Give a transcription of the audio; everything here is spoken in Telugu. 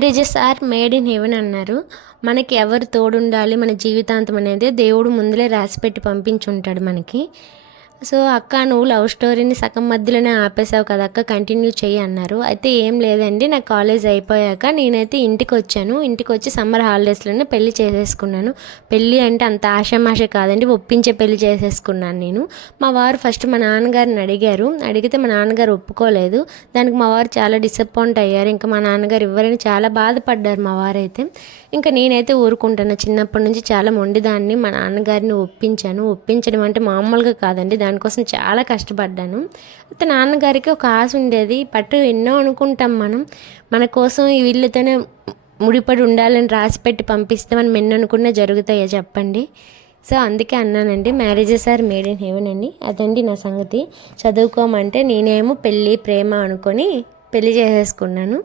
Marriages are made in heaven అన్నారు. మనకి ఎవరు తోడుండాలి మన జీవితాంతం అనేది దేవుడు ముందులే రాసిపెట్టి పంపించుంటాడు మనకి. సో అక్క నువ్వు లవ్ స్టోరీని సగం మధ్యలోనే ఆపేసావు కదా అక్క, కంటిన్యూ చెయ్యి అన్నారు. అయితే ఏం లేదండి, నా కాలేజ్ అయిపోయాక నేనైతే ఇంటికి వచ్చాను. ఇంటికి వచ్చి సమ్మర్ హాలిడేస్లోనే పెళ్లి చేసేసుకున్నాను. పెళ్ళి అంటే అంత ఆషామాష కాదండి, ఒప్పించే పెళ్లి చేసేసుకున్నాను నేను. మా వారు ఫస్ట్ మా నాన్నగారిని అడిగితే మా నాన్నగారు ఒప్పుకోలేదు. దానికి మా వారు చాలా డిసప్పాయింట్ అయ్యారు. ఇంకా మా నాన్నగారు ఇవ్వరని చాలా బాధపడ్డారు మా వారైతే. ఇంకా నేనైతే ఊరుకుంటాను. చిన్నప్పటి నుంచి చాలా మొండిదాన్ని. మా నాన్నగారిని ఒప్పించడం అంటే మామూలుగా కాదండి, దానికోసం చాలా కష్టపడ్డాను. అయితే నాన్నగారికి ఒక ఆశ ఉండేది, ఎన్నో అనుకుంటాం మనం, మన కోసం ఈ వీళ్ళతోనే ముడిపడి ఉండాలని రాసిపెట్టి పంపిస్తే మనం ఎన్ని అనుకున్నా జరుగుతాయో చెప్పండి. సో అందుకే అన్నానండి, marriages are made in heaven అని. అదండి నా సంగతి. చదువుకోమంటే నేనేమో పెళ్ళి ప్రేమ అనుకొని పెళ్ళి చేసేసుకున్నాను.